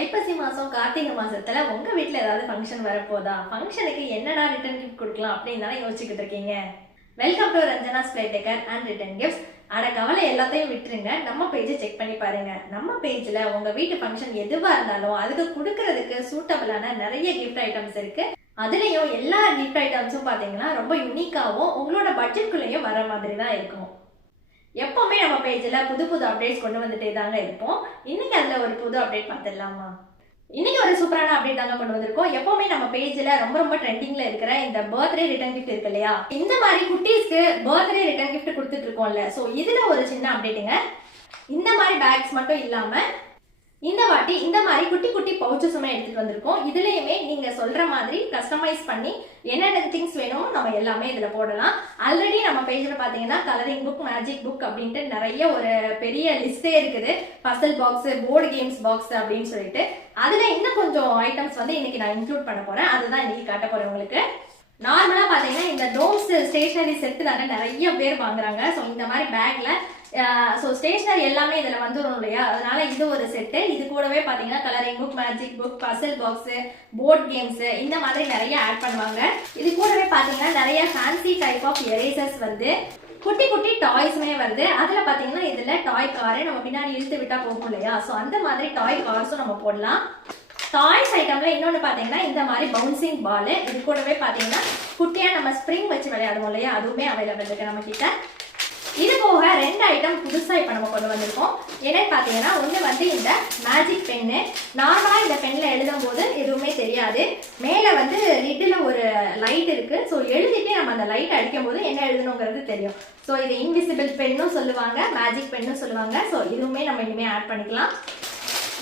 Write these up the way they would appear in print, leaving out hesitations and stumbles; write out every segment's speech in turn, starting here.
ஐப்பசி மாசம் கார்த்திகை மாசத்துல உங்க வீட்ல ஏதாவது ஃபங்க்ஷன் வரப்போதா? ஃபங்க்ஷனுக்கு என்னடா ரிட்டர்ன் கிஃப்ட் கொடுக்கலாம் அப்படின்னு தானே யோசிச்சுக்கிட்டு இருக்கீங்க. Welcome to Ranjana's play decor and return gifts. அட கவலை எல்லாத்தையும் விட்டுருங்க, நம்ம பேஜை செக் பண்ணி பாருங்க. நம்ம பேஜ்ல உங்க வீட்டு ஃபங்க்ஷன் எதுவா இருந்தாலும் அதுக்கு கொடுக்கறதுக்கு சூட்டபிளான நிறைய கிஃப்ட் ஐட்டம்ஸ் இருக்கு. அதுலயும் எல்லா கிஃப்ட் ஐட்டம்ஸும் பாத்தீங்கன்னா ரொம்ப யூனிக்காவும் உங்களோட பட்ஜெட்குள்ளேயும் வர மாதிரி தான் இருக்கும். எப்பவுமே நம்ம பேஜ்ல புது புது அப்டேட்ஸ் கொண்டு வந்துட்டே தாங்க இருப்போம். இன்னைக்கு அதுல ஒரு புது அப்டேட் பார்த்துடலாமா? இன்னைக்கு ஒரு சூப்பரான அப்டேட் தாங்க கொண்டு வந்திருக்கோம். எப்பவுமே நம்ம பேஜ்ல ரொம்ப ரொம்ப ட்ரெண்டிங்ல இருக்கிற இந்த பர்த்டே ரிட்டர்ன் கிஃப்ட் இருக்கு இல்லையா, இந்த மாதிரி குட்டீஸ்க்கு பர்த்டே ரிட்டர்ன் கிஃப்ட் கொடுத்துட்டு இருக்கோம்ல. சோ இதுல ஒரு சின்ன அப்டேட்டுங்க. இந்த மாதிரி பேக்ஸ் மட்டும் இல்லாம இந்த வாட்டி இந்த மாதிரி குட்டி குட்டி பவுச்சஸுமே எடுத்துட்டு வந்திருக்கோம். இதுலயுமே நீங்க சொல்ற மாதிரி கஸ்டமைஸ் பண்ணி என்னென்ன திங்ஸ் வேணுமோ நம்ம எல்லாமே இதுல போடலாம். ஆல்ரெடி நம்ம பேஜ்ல பாத்தீங்கன்னா கலரிங் புக், மேஜிக் புக் அப்படின்ட்டு நிறைய ஒரு பெரிய லிஸ்டே இருக்குது. Basil box, board games box அப்படின்னு சொல்லிட்டு அதுல இன்னும் கொஞ்சம் ஐட்டம்ஸ் வந்து இன்னைக்கு நான் இன்க்ளூட் பண்ண போறேன். அதுதான் இன்னைக்கு காட்ட போறேன் உங்களுக்கு. நார்மலா பாத்தீங்கன்னா இந்த டோம்ஸ் ஸ்டேஷனரி செட்டு தாங்க நிறைய பேர் வாங்குறாங்க. ஸோ இந்த மாதிரி பேக்ல ஸ்டேஷனரி எல்லாமே இதுல வந்துடும் இல்லையா, அதனால இது ஒரு செட்டு. இது கூடவே பாத்தீங்கன்னா colouring book, magic book, puzzle box, board games இந்த மாதிரி நிறைய ஆட் பண்ணுவாங்க. இது கூடவே பாத்தீங்கன்னா நிறைய ஃபேன்சி டைப் ஆஃப் எரேசர்ஸ் வந்து குட்டி குட்டி டாய்ஸ்மே வருது. அதுல பாத்தீங்கன்னா இதுல டாய் காரு நம்ம பின்னாடி இழுத்து விட்டா போகும் இல்லையா, சோ அந்த மாதிரி டாய் கார்ஸும் நம்ம போடலாம். டாய்ஸ் ஐட்டம்ல இன்னொன்னு பாத்தீங்கன்னா இந்த மாதிரி பவுன்சிங் பால், இது கூடவே பாத்தீங்கன்னா குட்டியா நம்ம ஸ்ப்ரிங் வச்சு விளையாடுவோம் இல்லையா, அதுவுமே அவைலபிள் இருக்கு நம்ம கிட்ட. இது போக ரெண்டு ஐட்டம் புதுசா இப்ப நம்ம கொண்டு வந்திருக்கோம். என்னன்னு பாத்தீங்கன்னா ஒண்ணு வந்து இந்த மேஜிக் பென்னு. நார்மலா இந்த பென்ல எழுதும் போது எதுவுமே தெரியாது. மேல வந்து லிட்ல ஒரு லைட் இருக்கு. ஸோ எழுதிட்டு நம்ம அந்த லைட் அடிக்கும் போது என்ன எழுதணுங்கிறது தெரியும். ஸோ இது இன்விசிபிள் பென்னும் சொல்லுவாங்க, மேஜிக் பென்னும் சொல்லுவாங்க. ஸோ இதுவுமே நம்ம இனிமே ஆட் பண்ணிக்கலாம்.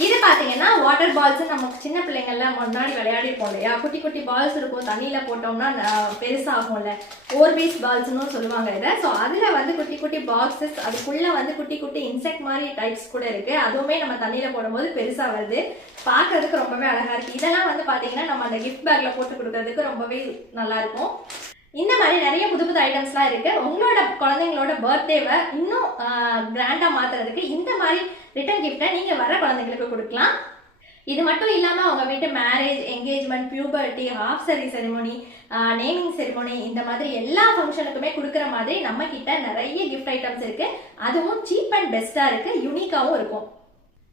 இது பாத்தீங்கன்னா வாட்டர் பால்ஸ். நம்ம சின்ன பிள்ளைங்கள்லாம் முன்னாடி விளையாடி இருப்போம் இல்லையா, குட்டி குட்டி பால்ஸ் இருக்கும், தண்ணியில போட்டோம்னா பெருசாகும்ல, ஓர்பீஸ் பால்ஸ்னு சொல்லுவாங்க இதை. ஸோ அதுல வந்து குட்டி குட்டி பாக்ஸஸ், அதுக்குள்ள வந்து குட்டி குட்டி இன்செக்ட் மாதிரி டைப்ஸ் கூட இருக்கு. அதுவுமே நம்ம தண்ணியில போடும்போது பெருசா வருது, பாக்குறதுக்கு ரொம்பவே அழகா இருக்கு. இதெல்லாம் வந்து பாத்தீங்கன்னா நம்ம அந்த கிஃப்ட் பேக்ல போட்டு கொடுக்கறதுக்கு ரொம்பவே நல்லா இருக்கும். இந்த மாதிரி நிறைய புது புது ஐட்டம்ஸ்லாம் இருக்கு. உங்களோட குழந்தைங்களோட பர்த்டேவை இன்னும் கிராண்டா மாத்துறதுக்கு இந்த மாதிரி ரிட்டர்ன் கிஃப்டை நீங்க வர குழந்தைங்களுக்கு கொடுக்கலாம். இது மட்டும் இல்லாம உங்க வீட்டு marriage, engagement, puberty, half sorry ceremony, naming ceremony, இந்த மாதிரி எல்லா ஃபங்க்ஷனுக்குமே கொடுக்குற மாதிரி நம்ம கிட்ட நிறைய கிஃப்ட் ஐட்டம்ஸ் இருக்கு. அதுவும் சீப் அண்ட் பெஸ்டா இருக்கு, யூனிக்காவும் இருக்கும்.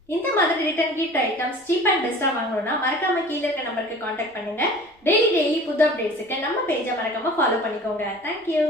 இந்த மாதிரி return gift items cheap and பெஸ்டா வாங்கணும்னா மறக்காம கீழே இருக்க நம்பருக்கு கான்டாக்ட் பண்ணுங்க. டெய்லி புது அப்டேட்ஸுக்கு நம்ம பேஜை மறக்காம ஃபாலோ பண்ணிக்கோங்க. தேங்க்யூ.